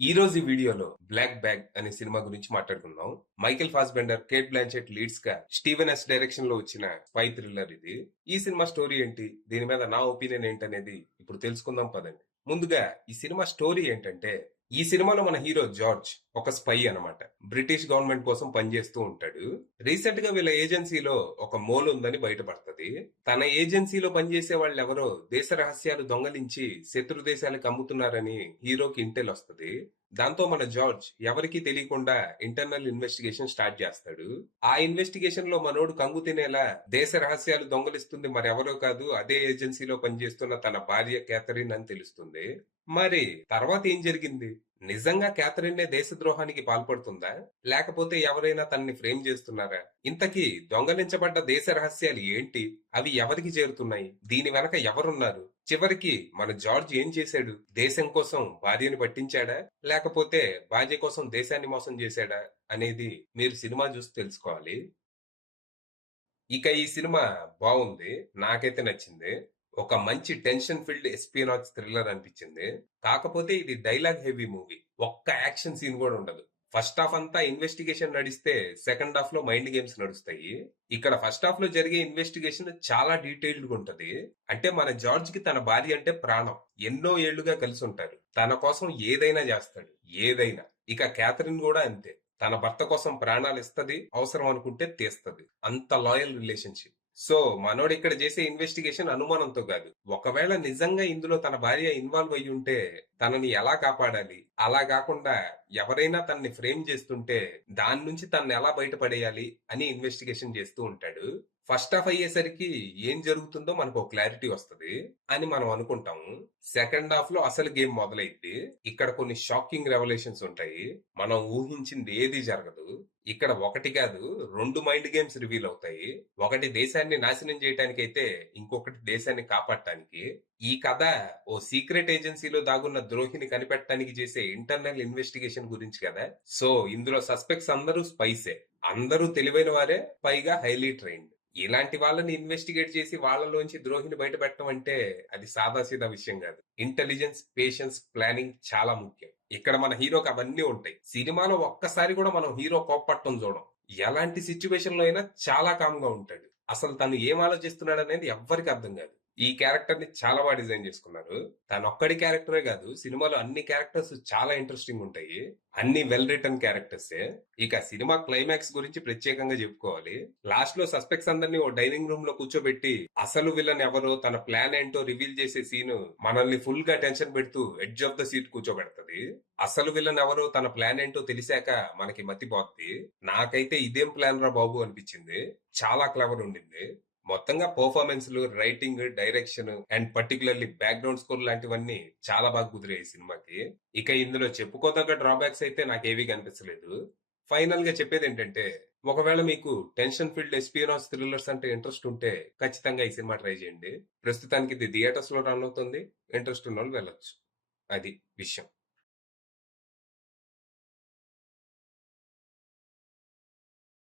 ఈ రోజు ఈ వీడియోలో బ్లాక్ బ్యాగ్ అనే సినిమా గురించి మాట్లాడుకుందాం. Michael Fassbender, Kate Blanchett leads గా స్టీవెన్ ఎస్ డైరెక్షన్ లో వచ్చిన స్పై థ్రిల్లర్ ఇది. ఈ సినిమా స్టోరీ ఏంటి, దీని మీద నా ఒపీనియన్ ఏంటనేది ఇప్పుడు తెలుసుకుందాం పదండి. ముందుగా ఈ సినిమా స్టోరీ ఏంటంటే, ఈ సినిమాలో మన హీరో జార్జ్ ఒక స్పై అన్నమాట. బ్రిటిష్ గవర్నమెంట్ కోసం పనిచేస్తూ ఉంటాడు. రీసెంట్ గా వీళ్ళ ఏజెన్సీలో ఒక మోల్ ఉందని బయటపడుతుంది. తన ఏజెన్సీలో పనిచేసే వాళ్ళు ఎవరో దేశ రహస్యాలు దొంగలించి శత్రు దేశాలకు అమ్ముతున్నారని హీరోకి ఇంటెల్ వస్తుంది. దాంతో మన జార్జ్ ఎవరికీ తెలియకుండా ఇంటర్నల్ ఇన్వెస్టిగేషన్ స్టార్ట్ చేస్తాడు. ఆ ఇన్వెస్టిగేషన్ లో మనోడు కంగు తినేలా దేశ రహస్యాలు దొంగలిస్తుంది మరెవరో కాదు, అదే ఏజెన్సీలో పనిచేస్తున్న తన భార్య క్యాథరిన్ అని తెలుస్తుంది. మరి తర్వాత ఏం జరిగింది? నిజంగా క్యాథరిన్ దేశద్రోహానికి పాల్పడుతుందా, లేకపోతే ఎవరైనా తనని ఫ్రేమ్ చేస్తున్నారా? ఇంతకీ దొంగలించబడ్డ దేశ రహస్యాలు ఏంటి? అవి ఎవరికి చేరుతున్నాయి? దీని వెనక ఎవరున్నారు? చివరికి మన జార్జ్ ఏం చేశాడు? దేశం కోసం భార్యని పట్టించాడా, లేకపోతే భార్య కోసం దేశాన్ని మోసం చేశాడా అనేది మీరు సినిమా చూసి తెలుసుకోవాలి. ఇక ఈ సినిమా బాగుంది, నాకైతే నచ్చింది. ఒక మంచి టెన్షన్ ఫిల్డ్ ఎస్పియోనాజ్ థ్రిల్లర్ అనిపించింది. కాకపోతే ఇది డైలాగ్ హెవీ మూవీ. ఒక్క యాక్షన్ సీన్ కూడా ఉండదు. ఫస్ట్ హాఫ్ అంతా ఇన్వెస్టిగేషన్ నడిస్తే సెకండ్ హాఫ్ లో మైండ్ గేమ్స్ నడుస్తాయి. ఇక్కడ ఫస్ట్ హాఫ్ లో జరిగే ఇన్వెస్టిగేషన్ చాలా డీటెయిల్డ్ గా ఉంటది. అంటే మన జార్జ్ కి తన భార్య అంటే ప్రాణం. ఎన్నో ఏళ్లుగా కలిసి ఉంటారు. తన కోసం ఏదైనా చేస్తాడు, ఏదైనా. ఇక క్యాథరిన్ కూడా అంతే. తన భర్త కోసం ప్రాణాలు ఇస్తది, అవసరం అనుకుంటే తీస్తది. అంత లాయల్ రిలేషన్షిప్. సో మనోడు ఇక్కడ చేసే ఇన్వెస్టిగేషన్ అనుమానంతో కాదు. ఒకవేళ నిజంగా ఇందులో తన భార్య ఇన్వాల్వ్ అయ్యి ఉంటే తనని ఎలా కాపాడాలి, అలా కాకుండా ఎవరైనా తనని ఫ్రేమ్ చేస్తుంటే దాని నుంచి తనని ఎలా బయటపడేయాలి అని ఇన్వెస్టిగేషన్ చేస్తూ ఉంటాడు. ఫస్ట్ హాఫ్ అయ్యేసరికి ఏం జరుగుతుందో మనకు ఒక క్లారిటీ వస్తుంది అని మనం అనుకుంటాము. సెకండ్ హాఫ్ లో అసలు గేమ్ మొదలైద్ది. ఇక్కడ కొన్ని షాకింగ్ రెవల్యూషన్స్ ఉంటాయి. మనం ఊహించింది ఏది జరగదు. ఇక్కడ ఒకటి కాదు, రెండు మైండ్ గేమ్స్ రివీల్ అవుతాయి. ఒకటి దేశాన్ని నాశనం చేయటానికైతే, ఇంకొకటి దేశాన్ని కాపాడటానికి. ఈ కథ ఓ సీక్రెట్ ఏజెన్సీలో దాగున్న ద్రోహిని కనిపెట్టడానికి చేసే ఇంటర్నల్ ఇన్వెస్టిగేషన్ గురించి కదా. సో ఇందులో సస్పెక్ట్స్ అందరూ స్పైసే. అందరూ తెలివైన వారే, పైగా హైలీ ట్రైన్డ్. ఇలాంటి వాళ్ళని ఇన్వెస్టిగేట్ చేసి వాళ్ళలోంచి ద్రోహిని బయట పెట్టడం అంటే అది సాదాసీదా విషయం కాదు. ఇంటెలిజెన్స్, పేషెన్స్, ప్లానింగ్ చాలా ముఖ్యం. ఇక్కడ మన హీరోకి అవన్నీ ఉంటాయి. సినిమాలో ఒక్కసారి కూడా మనం హీరో కోప్పట్టం చూడం. ఎలాంటి సిచ్యువేషన్ లో అయినా చాలా కామ్ గా ఉంటాడు. అసలు తను ఏం ఆలోచిస్తున్నాడు అనేది ఎవ్వరికి అర్థం కాదు. ఈ క్యారెక్టర్ ని చాలా బాగా డిజైన్ చేసుకున్నారు. తన ఒక్కడి క్యారెక్టరే కాదు, సినిమాలో అన్ని క్యారెక్టర్స్ చాలా ఇంట్రెస్టింగ్ ఉంటాయి. అన్ని వెల్ రిటర్న్ క్యారెక్టర్స్. ఇక సినిమా క్లైమాక్స్ గురించి ప్రత్యేకంగా చెప్పుకోవాలి. లాస్ట్ లో సస్పెక్ట్స్ అందరినీ ఓ డైనింగ్ రూమ్ లో కూర్చోబెట్టి అసలు విలన్ ఎవరో, తన ప్లాన్ ఏంటో రివీల్ చేసే సీన్ మనల్ని ఫుల్ గా టెన్షన్ పెడుతూ ఎడ్జ్ ఆఫ్ ద సీట్ కూర్చోబెడతది. అసలు విలన్ ఎవరో, తన ప్లాన్ ఏంటో తెలిసాక మనకి మతిపోద్ది. నాకైతే ఇదేం ప్లాన్ రా బాబు అనిపించింది. చాలా క్లవర్ ఉండింది. మొత్తంగా పర్ఫార్మెన్స్లు, writing, direction and particularly background score లాంటివన్నీ చాలా బాగా కుదిరాయి ఈ సినిమాకి. ఇక ఇందులో చెప్పుకోదగ్గ డ్రాబ్యాక్స్ అయితే నాకేవీ కనిపించలేదు. ఫైనల్ గా చెప్పేది ఏంటంటే, ఒకవేళ మీకు టెన్షన్ ఫీల్డ్ ఎస్పియోనాజ్ థ్రిల్లర్స్ అంటే ఇంట్రెస్ట్ ఉంటే ఖచ్చితంగా ఈ సినిమా ట్రై చేయండి. ప్రస్తుతానికి ఇది థియేటర్స్ లో రన్ అవుతుంది. ఇంట్రెస్ట్ ఉన్న వాళ్ళు వెళ్ళొచ్చు. అది విషయం.